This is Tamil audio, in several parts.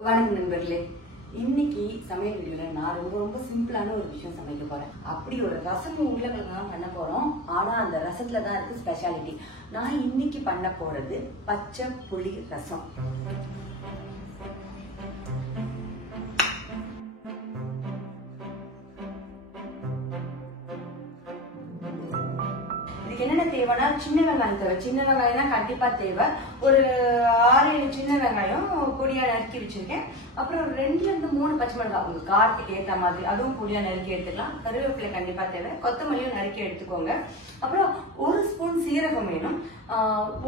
வணக்கம் நண்பர்களே. இன்னைக்கு சமையல் வீடியோல நான் ரொம்ப சிம்பிளான ஒரு விஷயம் சமைக்க போறேன். அப்படி ஒரு ரசம் உருளைக்கிழங்கு தான் பண்ண போறோம். ஆனா அந்த ரசத்துல தான் இருக்கு ஸ்பெஷாலிட்டி. நான் இன்னைக்கு பண்ண போறது பச்சை புளி ரசம். என்னென்ன தேவைன்னா சின்ன வெங்காயம் தேவை. சின்ன வெங்காயம் தான் கண்டிப்பா தேவை. ஒரு 6-7 சின்ன வெங்காயம் பொடியா நறுக்கி வச்சிருக்கேன். அப்புறம் 2-3 பச்சை மிளகாய் உங்க காரத்துக்கு ஏற்ற மாதிரி அதுவும் பொடியா நறுக்கி எடுத்துக்கலாம். கருவேப்பிலை கண்டிப்பா தேவை. கொத்தமல்லியும் நறுக்கி எடுத்துக்கோங்க. அப்புறம் 1 ஸ்பூன் சீரகம் வேணும்.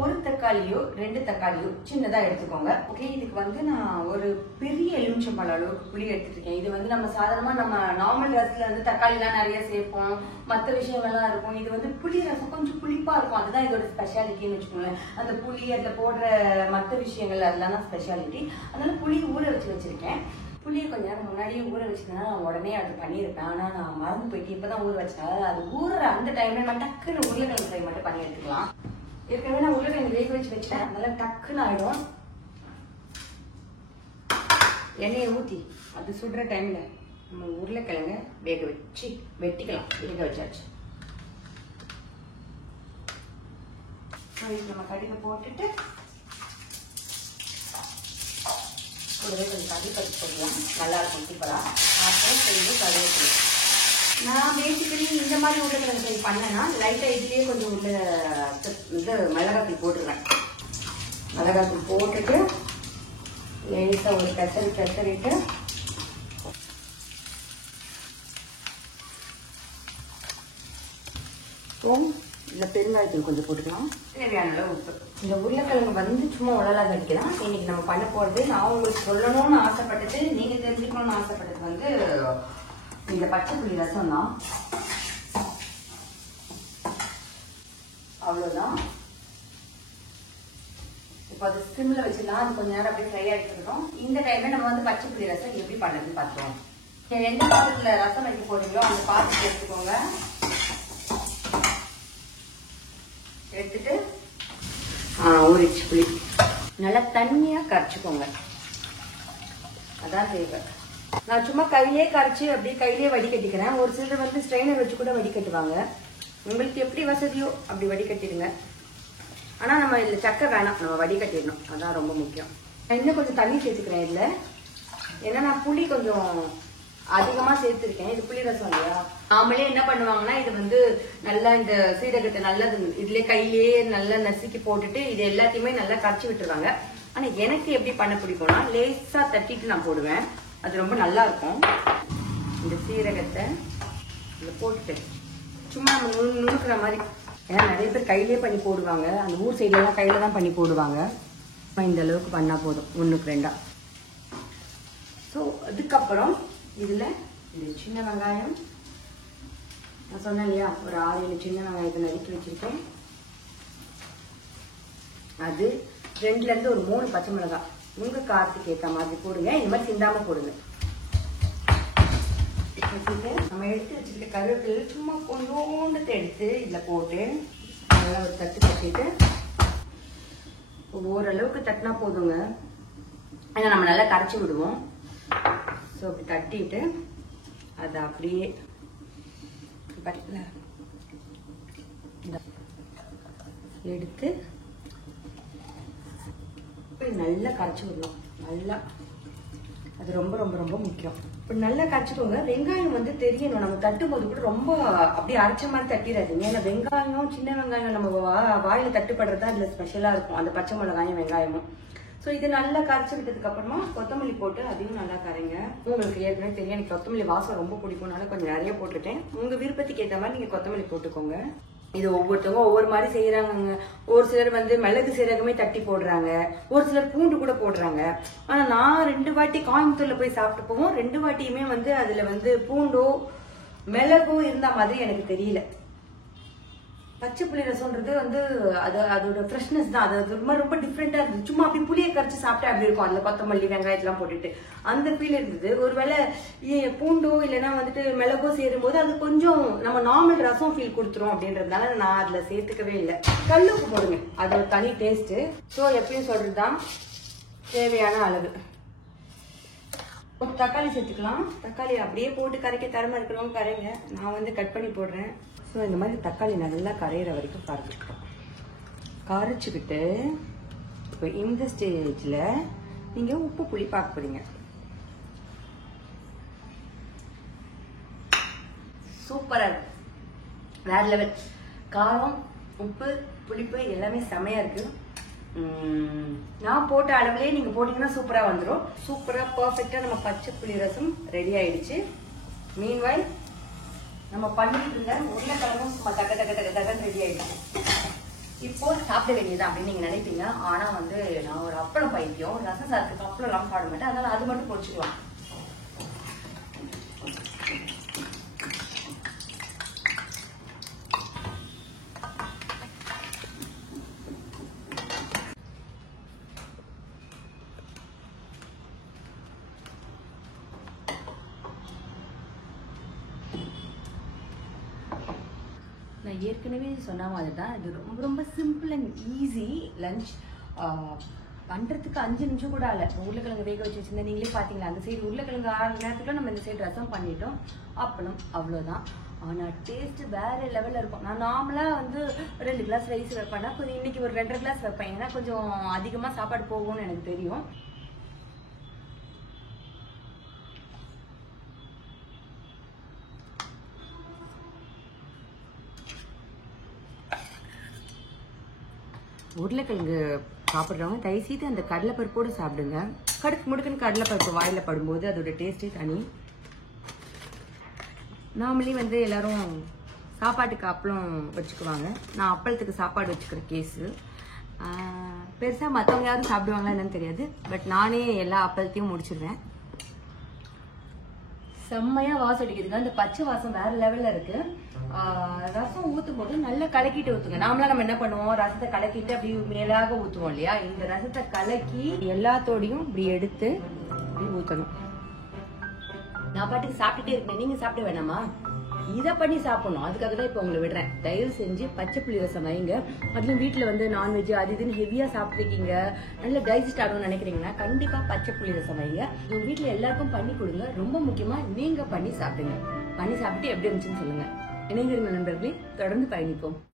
1 தக்காளியோ 2 தக்காளியோ சின்னதா எடுத்துக்கோங்க. ஓகே, இதுக்கு நான் ஒரு பெரிய எலுமிச்சம்பழம் அளவுக்கு புளி எடுத்துருக்கேன். இது நம்ம சாதாரணமா நம்ம நார்மல் ரசத்துல தக்காளி எல்லாம் நிறைய சேர்ப்போம், மற்ற விஷயங்கள்லாம் இருக்கும். இது புளி ரசம் கொஞ்சம் புளிப்பா இருக்கும். அதுதான் இதோட ஸ்பெஷாலிட்டின்னு வச்சுக்கோங்களேன். அந்த புளி அதுல போடுற மற்ற விஷயங்கள் அதெல்லாம் தான் ஸ்பெஷாலிட்டி. அதனால புளி ஊற வச்சிருக்கேன். புளியை கொஞ்ச நேரம் முன்னாடியே ஊற வச்சுக்கனா நான் உடனே அது பண்ணியிருப்பேன். ஆனா நான் மறந்து போயிட்டு இப்பதான் ஊற வச்சேன். அது ஊறுற அந்த டைம்ல நான் டக்குன்னு உருளைக்கிழங்கு ஃப்ரை மட்டும் பண்ணி எடுத்துக்கலாம். ஏற்கனவே நான் உருளைக்கிழங்கு வேக வச்சுட்டேன். அதனால டக்குன்னு ஆயிடும். எண்ணெயை ஊத்தி அது சுடுற டைம்ல நம்ம உருளைக்கிழங்க வேக வச்சு வெட்டிக்கலாம். வேக வச்சாச்சு. நம்ம கடுகு போட்டுட்டு கூடவே கொஞ்சம் கறிப்பருப்பு போடலாம். நல்லா இருக்கும் சூப்பரா. அப்புறம் கொஞ்சம் கருவேப்பிலை. நான் பேசிக்கலி இந்த மாதிரி உருளைக்கிழங்கு ஃப்ரை பண்ணேன்னா லைட்டா இதுலயே கொஞ்சம் மிளகாத்தூள் போட்டுருவேன். மிளகாத்தூள் போட்டுட்டு லேசா ஒரு பெசரிட்டு இந்த பெருங்காயத்தூள் கொஞ்சம் போட்டுக்கலாம். தேவையான அளவு உப்பு. இந்த உருளைக்கிழங்கு சும்மா உடலா கடிக்கலாம். இன்னைக்கு நம்ம பண்ண போறது நான் உங்களுக்கு சொல்லணும்னு ஆசைப்பட்டது, நீங்க தெரிஞ்சுக்கணும்னு ஆசைப்பட்டது இந்த பச்சை புளி ரசம் தான். அவ்வளவுதான். இப்போ அது ஸ்டிம்ல வச்சிடலாம். அது கொஞ்ச நேரம் அப்படியே ஃப்ரை ஆகிட்டு இருக்கோம். இந்த டைம்ல நம்ம பச்சை புளி ரசம் எப்படி பண்றதுன்னு பார்த்தோம். எந்த பாத்திரத்துல ரசம் வைக்க போறீங்களோ அந்த பாத்திரத்தை எடுத்துக்கோங்க. எடுத்துட்டு ஊறிச்சு புளி நல்லா தண்ணியா கரைச்சிக்கோங்க. அதான் தேவை. நான் சும்மா கையிலே கரைச்சி அப்படியே கையிலேயே வடிகட்டிக்கிறேன். ஒரு சிலர் ஸ்ட்ரெயினர் வச்சு கூட வடிகட்டுவாங்க. உங்களுக்கு எப்படி வசதியோ அப்படி வடிகட்டிடுங்க. ஆனா நம்ம இதுல சக்கரை வேணாம், நம்ம வடிகட்டிடணும். அதான் ரொம்ப முக்கியம். நான் இன்னும் கொஞ்சம் தண்ணி சேர்த்துக்கிறேன் இதுல. ஏன்னா நான் புளி கொஞ்சம் அதிகமா சேர்த்திருக்கேன். இது புளி ரசம் இல்லையா. நாமளே என்ன பண்ணுவாங்கன்னா இது நல்லா இந்த சீரகத்தை நல்லா இதுல கையிலேயே நல்லா நசுக்கி போட்டுட்டு இது எல்லாத்தையுமே நல்லா கரைச்சி விட்டுருவாங்க. ஆனா எனக்கு எப்படி பண்ண பிடிக்கும்னா லேசா தட்டிட்டு நான் போடுவேன். அது ரொம்ப நல்லா இருக்கும். இந்த சீரகத்தை இதுல போட்டுட்டு சும்மா நம்ம நுணுக்குற மாதிரி. ஏன்னா நிறைய பேர் கையிலேயே பண்ணி போடுவாங்க. அந்த ஊர் சைட்ல எல்லாம் கையில தான் பண்ணி போடுவாங்க. இந்த அளவுக்கு பண்ணா போதும், 1-2. ஸோ அதுக்கப்புறம் இதுல இந்த சின்ன வெங்காயம் நான் சொன்னேன் இல்லையா, ஒரு 6-7 சின்ன வெங்காயத்தை நறுக்கி வச்சிருக்கேன். அது 2-3 பச்சை மிளகாய் உங்க காரத்துக்கு ஏற்ற மாதிரி போடுங்க. இந்த மாதிரி சிந்தாம போடுங்க. நம்ம எடுத்து வச்சுக்கிட்ட கருவேப்பிலை சும்மா கொஞ்சோண்டத்தை எடுத்து இதுல போட்டு நல்லா ஒரு தட்டு தட்டிட்டு ஓரளவுக்கு தட்டினா போதுங்க. ஏன்னா நம்ம நல்லா கரைச்சி விடுவோம். ஸோ அப்படி தட்டிட்டு அதை அப்படியே எடுத்து நல்லா கரைச்சி விடணும். நல்லா அது ரொம்ப ரொம்ப ரொம்ப முக்கியம். இப்படி நல்லா கரைச்சிக்கோங்க. வெங்காயம் தெரியணும். நம்ம தட்டும் போது கூட ரொம்ப அப்படியே அரைச்ச மாதிரி தட்டிடாதீங்க. ஏன்னா வெங்காயம் சின்ன வெங்காயம் நம்ம வாயில தட்டுப்படுறதா இதுல ஸ்பெஷலா இருக்கும். அந்த பச்சை மிளகாயும் வெங்காயமும். ஸோ இது நல்லா கரைச்சி விட்டதுக்கு அப்புறமா கொத்தமல்லி போட்டு அதையும் நல்லா கரைங்க. உங்களுக்கு ஏற்கனவே தெரியும் எனக்கு கொத்தமல்லி வாசம் ரொம்ப பிடிக்கும்னால கொஞ்சம் நிறைய போட்டுட்டேன். உங்க விருப்பத்துக்கு ஏற்ற மாதிரி நீங்க கொத்தமல்லி போட்டுக்கோங்க. இது ஒவ்வொருத்தவங்க ஒவ்வொரு மாதிரி செய்யறாங்க. ஒரு சிலர் மிளகு சீரகமே தட்டி போடுறாங்க, ஒரு சிலர் பூண்டு கூட போடுறாங்க. ஆனா நான் 2 வாட்டி கோயம்புத்தூர்ல போய் சாப்பிட்டு போவோம். 2 வாட்டியுமே அதுல பூண்டோ மிளகோ இருந்த மாதிரி எனக்கு தெரியல. பச்சை புளி ரசம்ன்றது அதோட ஃப்ரெஷ்னஸ் தான். அது ரொம்ப டிஃப்ரெண்டா இருந்தது. சும்மா அப்படி புளியை கரைச்சி சாப்பிட்டா அப்படி இருக்கும். அதுல கொத்தமல்லி வெங்காயத்தெல்லாம் போட்டுட்டு அந்த ஃபீல் இருந்தது. ஒருவேளை பூண்டோ இல்லைன்னா மிளகோ சேரும் போது அது கொஞ்சம் நம்ம நார்மல் ரசம் ஃபீல் கொடுத்துரும் அப்படின்றதுனால நான் அதுல சேர்த்துக்கவே இல்லை. கல்லுப்பு போடுங்க, அது ஒரு தனி டேஸ்ட். ஸோ எப்பயும் சொல்றதுதான் தேவையான அளவு ஒரு தக்காளி சேர்த்துக்கலாம். தக்காளி அப்படியே போட்டு கரைக்க தரமா இருக்கிறவங்க கரைங்க. நான் வந்து கட் பண்ணி போடுறேன். ஸோ இந்த மாதிரி தக்காளி நல்லா கரையிற வரைக்கும் கரைச்சிக்கிட்டோம். கரைச்சிக்கிட்டு இப்போ இந்த ஸ்டேஜில் நீங்கள் உப்பு புளி பார்க்க போறீங்க. சூப்பராக இருக்கு, வேற லெவல். காரம், உப்பு, புளிப்பு எல்லாமே செமையா இருக்கு. நான் போட்ட அளவுலேயே நீங்க போட்டீங்கன்னா சூப்பரா வந்துடும். சூப்பரா பர்ஃபெக்டா நம்ம பச்சை புளி ரசம் ரெடி ஆயிடுச்சு. மீன்வைல் நம்ம பண்ணிட்டு இருந்த உருளைக்கிழங்கும் சும்மா தக்க தக்க தக்க தக்கன்னு ரெடி ஆயிடுச்சு. இப்போ சாப்பிட வேண்டியதான் அப்படின்னு நீங்க நினைப்பீங்க. ஆனா வந்து நான் ஒரு அப்பளம் பைத்தியம், ரசம் சாதத்துக்கு அப்பளம் எல்லாம் சாப்பிட மாட்டேன். அதனால அது மட்டும் பொரிச்சுக்கலாம். நான் ஏற்கனவே சொன்ன மாதிரி தான் இது ரொம்ப ரொம்ப சிம்பிள் அண்ட் ஈஸி லஞ்ச். பண்ணுறதுக்கு 5 நிமிஷம் கூட ஆகலை. உருளைக்கிழங்கு வேக வச்சு வச்சிருந்தேன், நீங்களே பார்த்தீங்களா. அந்த சைடு உருளைக்கிழங்கு 6 நேரத்துக்குள்ள நம்ம இந்த சைடு ரசம் பண்ணிட்டோம். அப்பளம் அவ்வளோதான். ஆனால் டேஸ்ட் வேற லெவலில் இருக்கும். நான் நார்மலாக வந்து 2 கிளாஸ் ரைஸ் வைப்பேன்னா கொஞ்சம் இன்னைக்கு ஒரு 2.5 கிளாஸ் வைப்பேன். ஏன்னா கொஞ்சம் அதிகமாக சாப்பாடு போகும்னு எனக்கு தெரியும். உருளைக்கிழங்கு சாப்பிட்றவங்க தயவுசெய்து அந்த கடலைப்பருப்போடு சாப்பிடுங்க. கடுக்கு முடுக்குன்னு கடலைப்பருப்பு வாயில் படும்போது அதோட டேஸ்ட்டே தனி. நார்மலி வந்து எல்லாரும் சாப்பாட்டுக்கு அப்பளம் வச்சுக்குவாங்க. நான் அப்பளத்துக்கு சாப்பாடு வச்சுக்கிற கேஸு. பெருசாக மற்றவங்க யாரும் சாப்பிடுவாங்களா என்னன்னு தெரியாது. பட் நானே எல்லா அப்பளத்தையும் முடிச்சிடுவேன். செம்மையா வாசம் அடிக்குதுங்க. அந்த பச்சை வாசம் வேற லெவல்ல இருக்கு. ரசம் ஊத்தும் போது நல்லா கலக்கிட்டு ஊத்துங்க. நாமளா நம்ம என்ன பண்ணுவோம், ரசத்தை கலக்கிட்டு அப்படி மேலாக ஊத்துவோம் இல்லையா. இந்த ரசத்தை கலக்கி எல்லாத்தோடையும் இப்படி எடுத்து இப்படி ஊத்தணும். நான் பாட்டுக்கு சாப்பிட்டுட்டே இருக்கேன், நீங்க சாப்பிட வேணாமா? இதை பண்ணி சாப்பிடணும். அதுக்காக தான் இப்போ உங்களை விடுறேன். தயவு செஞ்சு பச்சை புளி ரசம் வைங்க. அதுவும் வீட்டில் வந்து நான்வெஜ் அது இதுன்னு ஹெவியாக சாப்பிட்ருக்கீங்க, நல்ல டைஜஸ்ட் ஆகணும்னு நினைக்கிறீங்கன்னா கண்டிப்பாக பச்சை புளி ரசம் வைங்க. உங்கள் வீட்டில் எல்லாருக்கும் பண்ணி கொடுங்க. ரொம்ப முக்கியமாக நீங்கள் பண்ணி சாப்பிடுங்க. பண்ணி சாப்பிட்டு எப்படி இருந்துச்சுன்னு சொல்லுங்க. இணைந்திருங்க நண்பர்களே, தொடர்ந்து பயணிப்போம்.